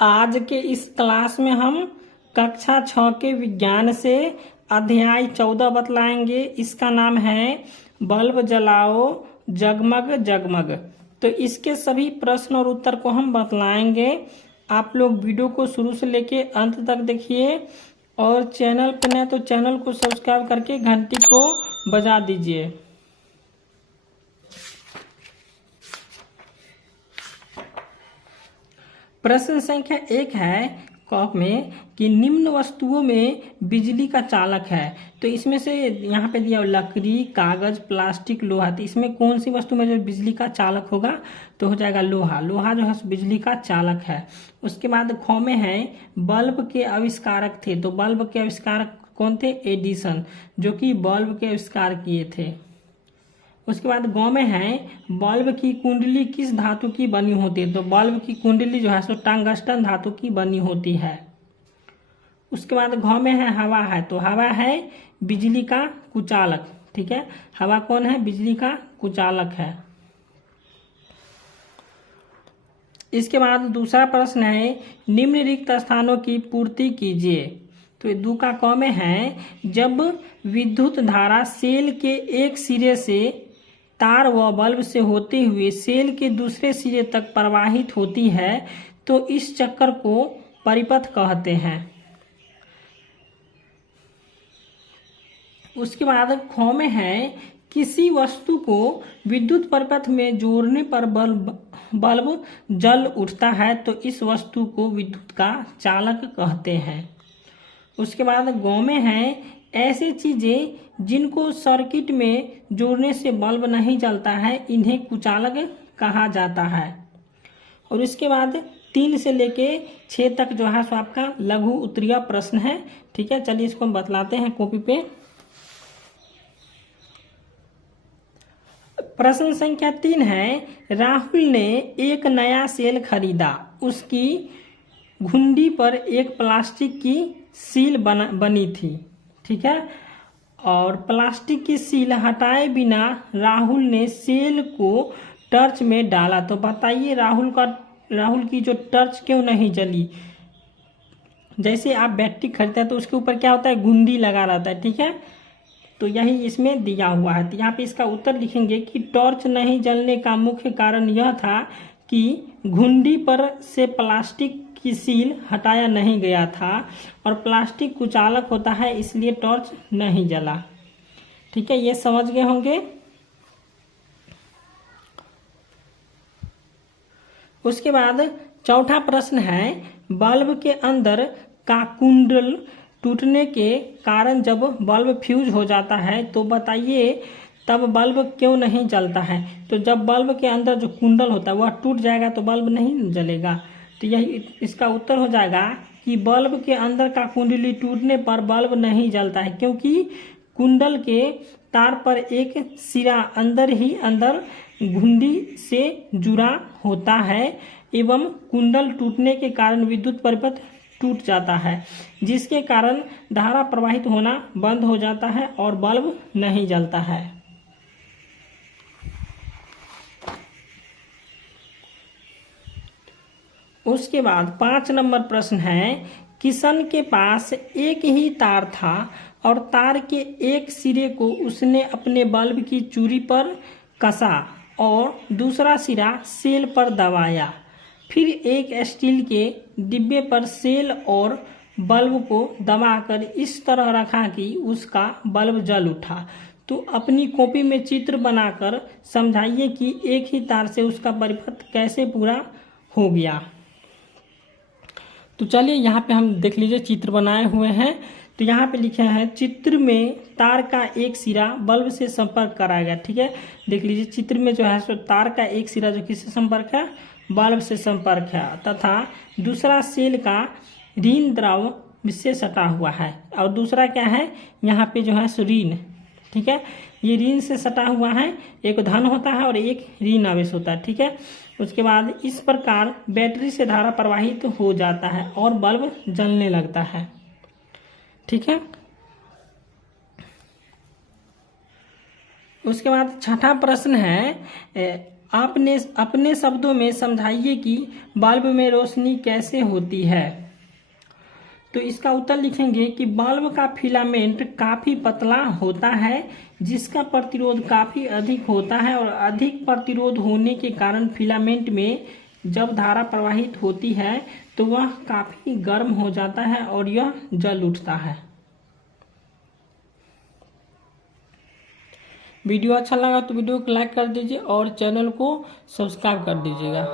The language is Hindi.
आज के इस क्लास में हम कक्षा 6 के विज्ञान से अध्याय 14 बतलाएंगे। इसका नाम है बल्ब जलाओ जगमग जगमग। तो इसके सभी प्रश्न और उत्तर को हम बतलाएंगे। आप लोग वीडियो को शुरू से लेके अंत तक देखिए और चैनल पर नए तो चैनल को सब्सक्राइब करके घंटी को बजा दीजिए। प्रश्न संख्या 1 है कॉप में कि निम्न वस्तुओं में बिजली का चालक है। तो इसमें से यहाँ पे दिया लकड़ी, कागज, प्लास्टिक, लोहा। तो इसमें कौन सी वस्तु में जो बिजली का चालक होगा तो हो जाएगा लोहा। लोहा जो है बिजली का चालक है। उसके बाद ख में है बल्ब के आविष्कारक थे। तो बल्ब के आविष्कारक कौन थे? एडिसन, जो कि बल्ब के आविष्कार किए थे। उसके बाद ग में है बल्ब की कुंडली किस धातु की बनी होती है। तो बल्ब की कुंडली जो है सो टंगस्टन धातु की बनी होती है। उसके बाद घ में है हवा है। तो हवा है बिजली का कुचालक। ठीक है, हवा कौन है? बिजली का कुचालक है। इसके बाद दूसरा प्रश्न है निम्न रिक्त स्थानों की पूर्ति कीजिए। तो दू का क में है जब विद्युत धारा सेल के एक सिरे से तार व बल्ब से होते हुए सेल के दूसरे सिरे तक प्रवाहित होती है तो इस चक्कर को परिपथ कहते हैं। उसके बाद ख में है किसी वस्तु को विद्युत परिपथ में जोड़ने पर बल्ब जल उठता है तो इस वस्तु को विद्युत का चालक कहते हैं। उसके बाद ग में है ऐसे चीजें जिनको सर्किट में जोड़ने से बल्ब नहीं जलता है इन्हें कुचालक कहा जाता है। और इसके बाद 3 से लेके 6 तक जो है सो आपका लघु उत्तरीय प्रश्न है। ठीक है, चलिए इसको हम बतलाते हैं कॉपी पे। प्रश्न संख्या 3 है राहुल ने एक नया सेल खरीदा। उसकी घुंडी पर एक प्लास्टिक की सील बनी थी। ठीक है, और प्लास्टिक की सील हटाए बिना राहुल ने सेल को टर्च में डाला। तो बताइए राहुल की जो टर्च क्यों नहीं जली? जैसे आप बैटरी खरीदते हैं तो उसके ऊपर क्या होता है? घुंडी लगा रहता है। ठीक है, तो यही इसमें दिया हुआ है। तो यहाँ पे इसका उत्तर लिखेंगे कि टॉर्च नहीं जलने का मुख्य कारण यह था कि घुंडी पर से प्लास्टिक की सील हटाया नहीं गया था और प्लास्टिक कुचालक होता है इसलिए टॉर्च नहीं जला। ठीक है, ये समझ गए होंगे। उसके बाद चौथा प्रश्न है बल्ब के अंदर का कुंडल टूटने के कारण जब बल्ब फ्यूज हो जाता है तो बताइए तब बल्ब क्यों नहीं जलता है। तो जब बल्ब के अंदर जो कुंडल होता है वह टूट जाएगा तो बल्ब नहीं जलेगा। तो यही इसका उत्तर हो जाएगा कि बल्ब के अंदर का कुंडली टूटने पर बल्ब नहीं जलता है क्योंकि कुंडल के तार पर एक सिरा अंदर ही अंदर घुंडी से जुड़ा होता है एवं कुंडल टूटने के कारण विद्युत परिपथ टूट जाता है जिसके कारण धारा प्रवाहित होना बंद हो जाता है और बल्ब नहीं जलता है। उसके बाद 5 नंबर प्रश्न है किशन के पास एक ही तार था और तार के एक सिरे को उसने अपने बल्ब की चूड़ी पर कसा और दूसरा सिरा सेल पर दबाया। फिर एक स्टील के डिब्बे पर सेल और बल्ब को दबाकर इस तरह रखा कि उसका बल्ब जल उठा। तो अपनी कॉपी में चित्र बनाकर समझाइए कि एक ही तार से उसका परिपथ कैसे पूरा हो गया। तो चलिए यहाँ पे हम देख लीजिए चित्र बनाए हुए हैं। तो यहाँ पे लिखा है चित्र में तार का एक सिरा बल्ब से संपर्क कराया गया। ठीक है, देख लीजिए चित्र में जो है सो तार का एक सिरा जो किससे संपर्क है? बल्ब से संपर्क है तथा दूसरा सेल का ऋण द्रव से सटा हुआ है और दूसरा क्या है? यहाँ पे जो है सो ऋण। ठीक है, ये ऋण से सटा हुआ है। एक धन होता है और एक ऋण आवेश होता है। ठीक है, उसके बाद इस प्रकार बैटरी से धारा प्रवाहित हो जाता है और बल्ब जलने लगता है। ठीक है, उसके बाद छठा प्रश्न है आपने अपने शब्दों में समझाइए कि बल्ब में रोशनी कैसे होती है। तो इसका उत्तर लिखेंगे कि बल्ब का फिलामेंट काफी पतला होता है, जिसका प्रतिरोध काफी अधिक होता है, और अधिक प्रतिरोध होने के कारण फिलामेंट में जब धारा प्रवाहित होती है तो वह काफी गर्म हो जाता है और यह जल उठता है। वीडियो अच्छा लगा तो वीडियो को लाइक कर दीजिए और चैनल को सब्सक्राइब कर दीजिएगा।